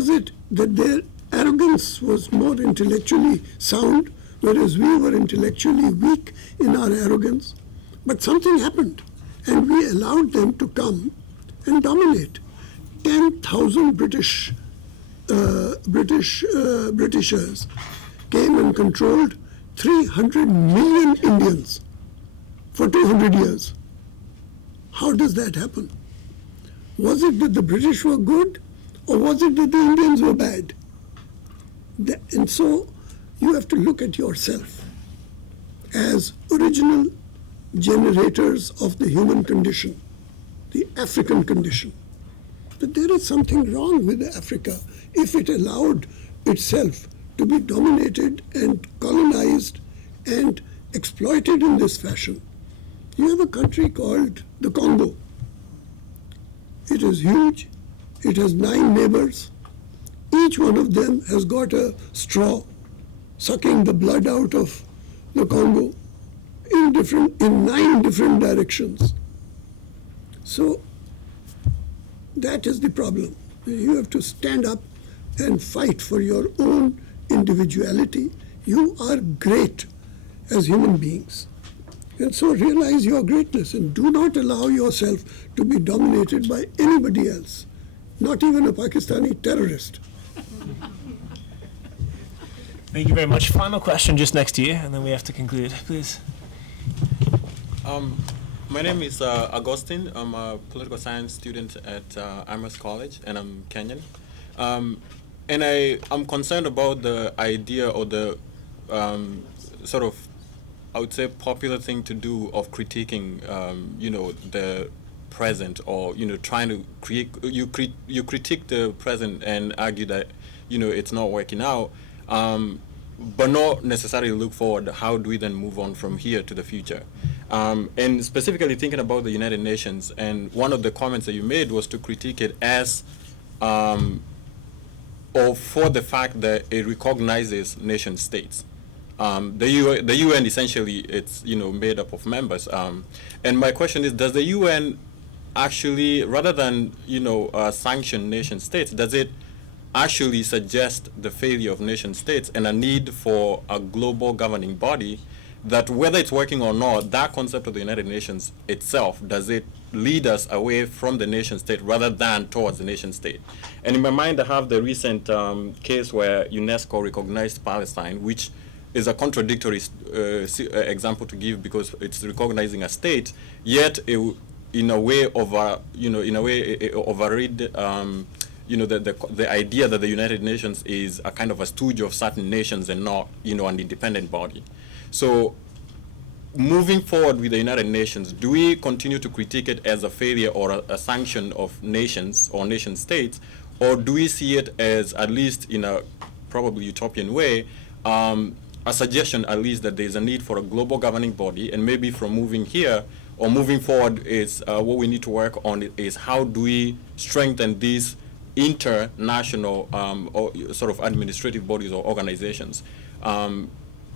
Was it that their arrogance was more intellectually sound, whereas we were intellectually weak in our arrogance? But something happened, and we allowed them to come and dominate. 10,000 Britishers came and controlled 300 million Indians for 200 years. How does that happen? Was it that the British were good, or was it that the Indians were bad? And so you have to look at yourself as original generators of the human condition, the African condition. But there is something wrong with Africa if it allowed itself to be dominated and colonized and exploited in this fashion. You have a country called the Congo. It is huge. It has 9 neighbors. Each one of them has got a straw sucking the blood out of the Congo in 9 different directions. So that is the problem. You have to stand up and fight for your own individuality. You are great as human beings. And so realize your greatness and do not allow yourself to be dominated by anybody else, not even a Pakistani terrorist. Thank you very much. Final question just next to you, and then we have to conclude, please. My name is Augustine. I'm a political science student at Amherst College, and I'm Kenyan. And I'm concerned about the idea or the sort of, I would say, popular thing to do of critiquing, the present, or trying to you critique the present and argue that it's not working out, but not necessarily look forward. How do we then move on from here to the future? And specifically thinking about the United Nations, and one of the comments that you made was to critique it as or for the fact that it recognizes nation states. The UN essentially, it's made up of members. And my question is, does the UN actually, rather than sanction nation states, does it actually suggest the failure of nation states and a need for a global governing body that, whether it's working or not, that concept of the United Nations itself, does it lead us away from the nation state rather than towards the nation state? And in my mind, I have the recent case where UNESCO recognized Palestine, which is a contradictory example to give, because it's recognizing a state, yet it, in a way overread the idea that the United Nations is a kind of a stooge of certain nations and not an independent body. So moving forward with the United Nations, do we continue to critique it as a failure or a sanction of nations or nation states, or do we see it as, at least in a probably utopian way, a suggestion at least that there's a need for a global governing body, and maybe from moving here or moving forward is what we need to work on is how do we strengthen these international or sort of administrative bodies or organizations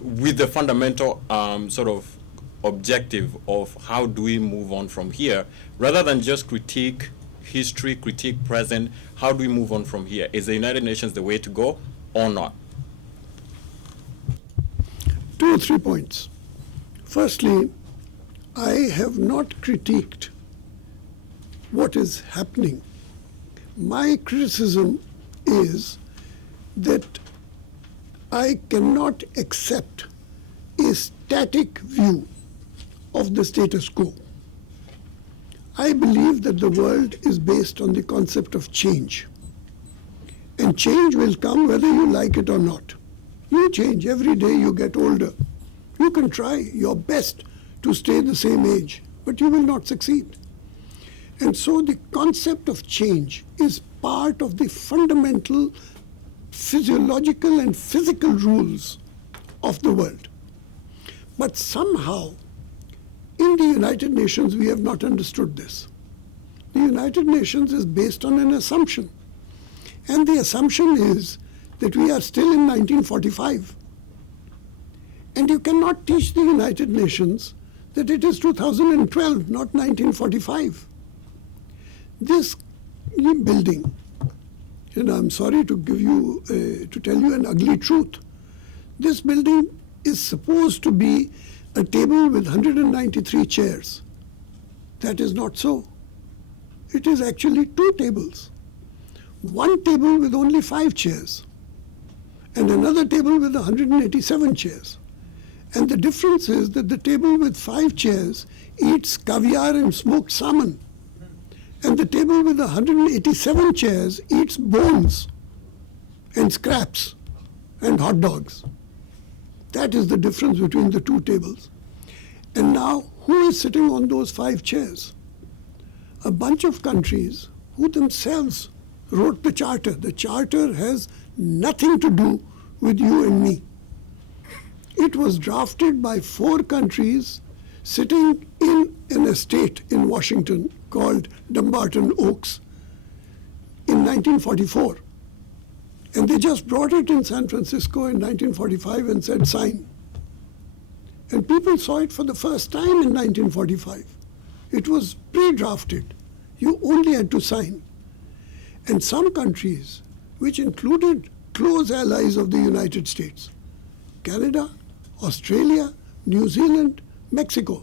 with the fundamental sort of objective of how do we move on from here, rather than just critique history, critique present. How do we move on from here? Is the United Nations the way to go or not? 2 or 3 points. Firstly, I have not critiqued what is happening. My criticism is that I cannot accept a static view of the status quo. I believe that the world is based on the concept of change. And change will come whether you like it or not. You change. Every day you get older. You can try your best to stay the same age, but you will not succeed. And so the concept of change is part of the fundamental physiological and physical rules of the world. But somehow, in the United Nations, we have not understood this. The United Nations is based on an assumption. And the assumption is that we are still in 1945. And you cannot teach the United Nations that it is 2012, not 1945. This building And I'm sorry to tell you an ugly truth. This building is supposed to be a table with 193 chairs. That is not so. It is actually 2 tables. One table with only 5 chairs, and another table with 187 chairs. And the difference is that the table with 5 chairs eats caviar and smoked salmon, and the table with 187 chairs eats bones and scraps and hot dogs. That is the difference between the 2 tables. And now, who is sitting on those 5 chairs? A bunch of countries who themselves wrote the charter. The charter has nothing to do with you and me. It was drafted by 4 countries sitting in an estate in Washington called Dumbarton Oaks in 1944. And they just brought it in San Francisco in 1945 and said, sign. And people saw it for the first time in 1945. It was pre-drafted. You only had to sign. And some countries, which included close allies of the United States, Canada, Australia, New Zealand, Mexico,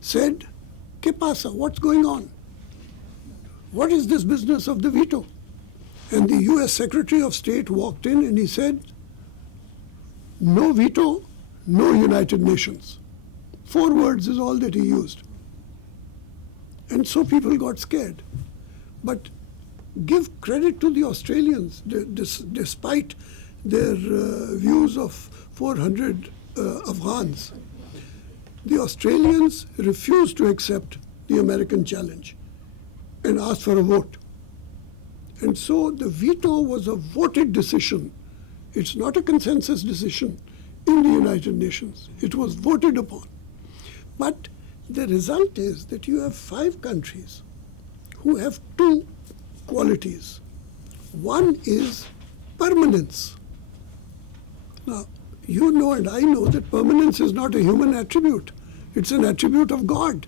said, ¿Qué pasa? What's going on? What is this business of the veto? And the US Secretary of State walked in and he said, no veto, no United Nations. 4 words is all that he used. And so people got scared. But give credit to the Australians, despite their views of 400 Afghans. The Australians refused to accept the American challenge and asked for a vote. And so the veto was a voted decision. It's not a consensus decision in the United Nations. It was voted upon. But the result is that you have 5 countries who have 2 qualities. One is permanence. Now, you know and I know that permanence is not a human attribute. It's an attribute of God.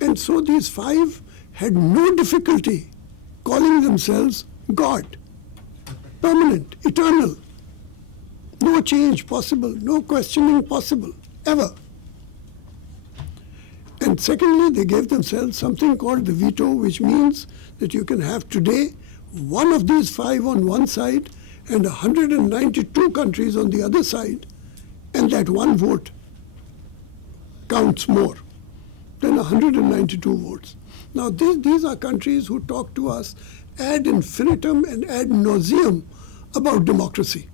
And so these 5 had no difficulty calling themselves God. Permanent, eternal. No change possible, no questioning possible, ever. And secondly, they gave themselves something called the veto, which means that you can have today one of these 5 on one side and 192 countries on the other side, and that one vote counts more than 192 votes. Now, these are countries who talk to us ad infinitum and ad nauseum about democracy.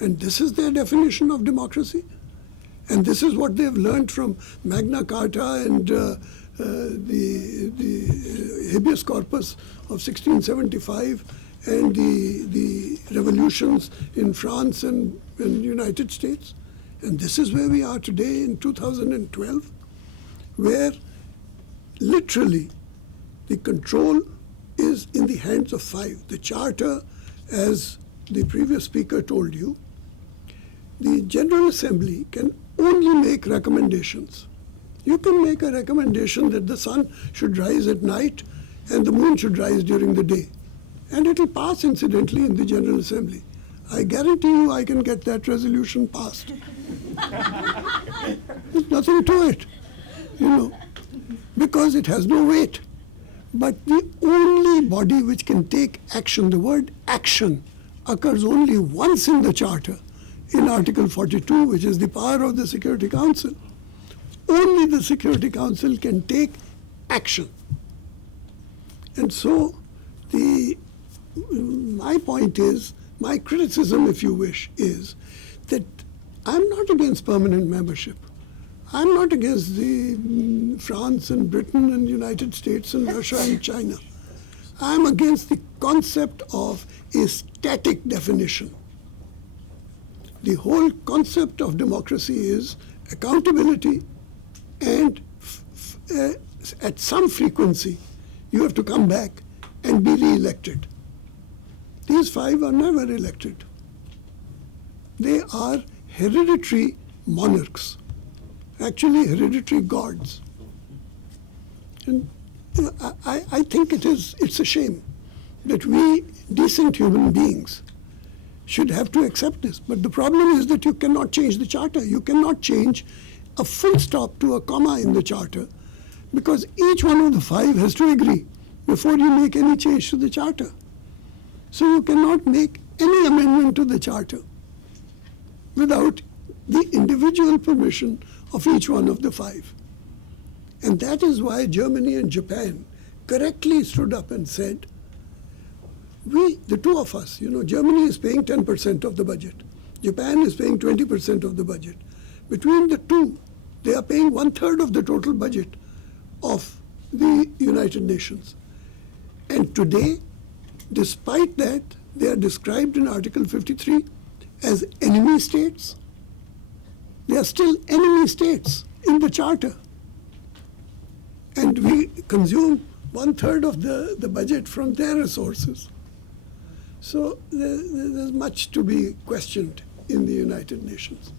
And this is their definition of democracy. And this is what they've learned from Magna Carta and the habeas corpus of 1675 and the revolutions in France and the United States. And this is where we are today in 2012, where literally the control is in the hands of 5. The charter, as the previous speaker told you, the General Assembly can only make recommendations. You can make a recommendation that the sun should rise at night and the moon should rise during the day. And it will pass, incidentally, in the General Assembly. I guarantee you I can get that resolution passed. There's nothing to it, because it has no weight. But the only body which can take action, the word action occurs only once in the Charter, in Article 42, which is the power of the Security Council. Only the Security Council can take action. And so my point is, my criticism, if you wish, is that I'm not against permanent membership. I'm not against the France and Britain and United States and Russia and China. I'm against the concept of a static definition. The whole concept of democracy is accountability, and at some frequency you have to come back and be re-elected. These 5 are never elected. They are hereditary monarchs, actually hereditary gods. And I think it's a shame that we decent human beings should have to accept this. But the problem is that you cannot change the charter. You cannot change a full stop to a comma in the charter, because each one of the five has to agree before you make any change to the charter. So you cannot make any amendment to the charter without the individual permission of each one of the five. And that is why Germany and Japan correctly stood up and said, we, the two of us, Germany is paying 10% of the budget. Japan is paying 20% of the budget. Between the two, they are paying 1/3 of the total budget of the United Nations. And today, despite that, they are described in Article 53 as enemy states. They are still enemy states in the Charter. And we consume 1/3 of the budget from their resources. So there's much to be questioned in the United Nations.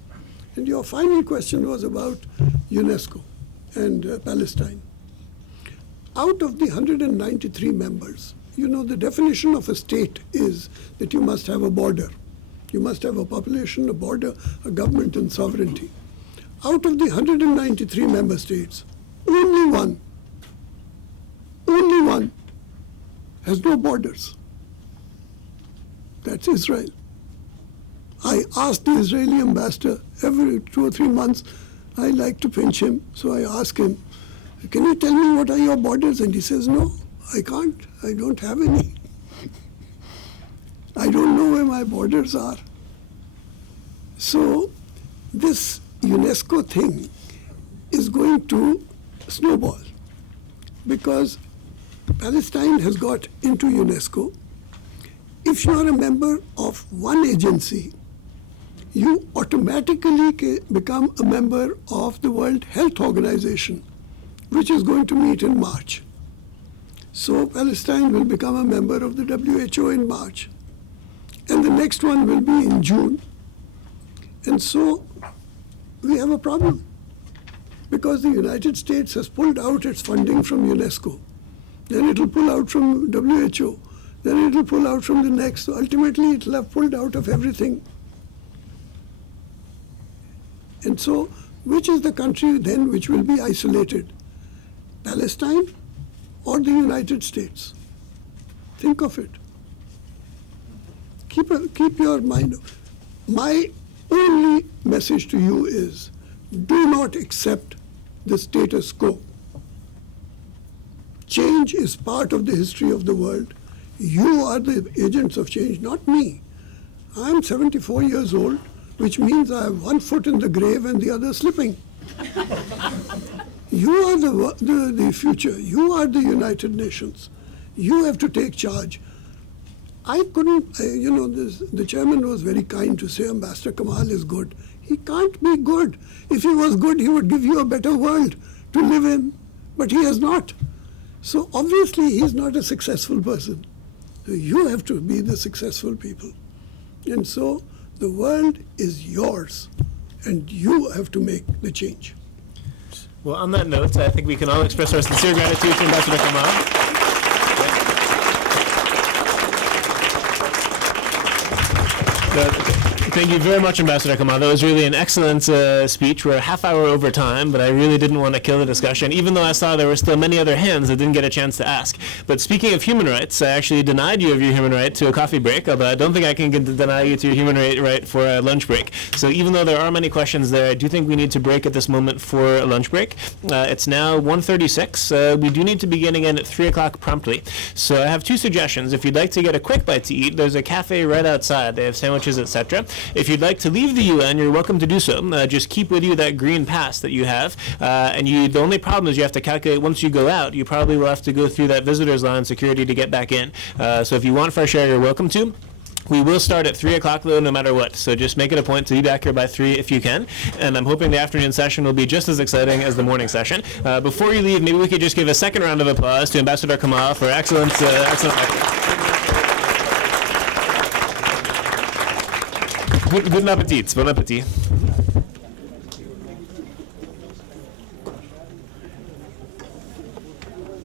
And your final question was about UNESCO and Palestine. Out of the 193 members, the definition of a state is that you must have a border. You must have a population, a border, a government, and sovereignty. Out of the 193 member states, only one has no borders. That's Israel. I asked the Israeli ambassador every 2 or 3 months, I like to pinch him, so I ask him, can you tell me what are your borders? And he says, no, I can't. I don't have any. I don't know where my borders are. So this UNESCO thing is going to snowball because Palestine has got into UNESCO. If you are a member of one agency, you automatically become a member of the World Health Organization, which is going to meet in March. So Palestine will become a member of the WHO in March. And the next one will be in June. And so we have a problem because the United States has pulled out its funding from UNESCO. Then it will pull out from WHO. Then it will pull out from the next. So ultimately, it will have pulled out of everything. And so, which is the country then which will be isolated? Palestine or the United States? Think of it. Keep your mind. My only message to you is, do not accept the status quo. Change is part of the history of the world. You are the agents of change, not me. I'm 74 years old, which means I have one foot in the grave and the other slipping. You are the future. You are the United Nations. You have to take charge. I couldn't, the chairman was very kind to say Ambassador Kamal is good. He can't be good. If he was good, he would give you a better world to live in. But he has not. So obviously, he's not a successful person. So you have to be the successful people. And so the world is yours, and you have to make the change. Well, on that note, I think we can all express our sincere gratitude to Ambassador Kamal. Thank you very much, Ambassador Kamal. That was really an excellent speech. We're a half hour over time, but I really didn't want to kill the discussion, even though I saw there were still many other hands that didn't get a chance to ask. But speaking of human rights, I actually denied you of your human right to a coffee break, although I don't think I can deny you to your human right for a lunch break. So even though there are many questions there, I do think we need to break at this moment for a lunch break. It's now 1:36. We do need to begin again at 3 o'clock promptly. So I have two suggestions. If you'd like to get a quick bite to eat, there's a cafe right outside. They have sandwiches, etc. If you'd like to leave the UN, you're welcome to do so. Just keep with you that green pass that you have. And the only problem is you have to calculate once you go out, you probably will have to go through that visitor's line security to get back in. So if you want fresh air, you're welcome to. We will start at 3 o'clock, though, no matter what. So just make it a point to be back here by 3 if you can. And I'm hoping the afternoon session will be just as exciting as the morning session. Before you leave, maybe we could just give a second round of applause to Ambassador Kamal for excellent. Guten Appetit. Bon appetit.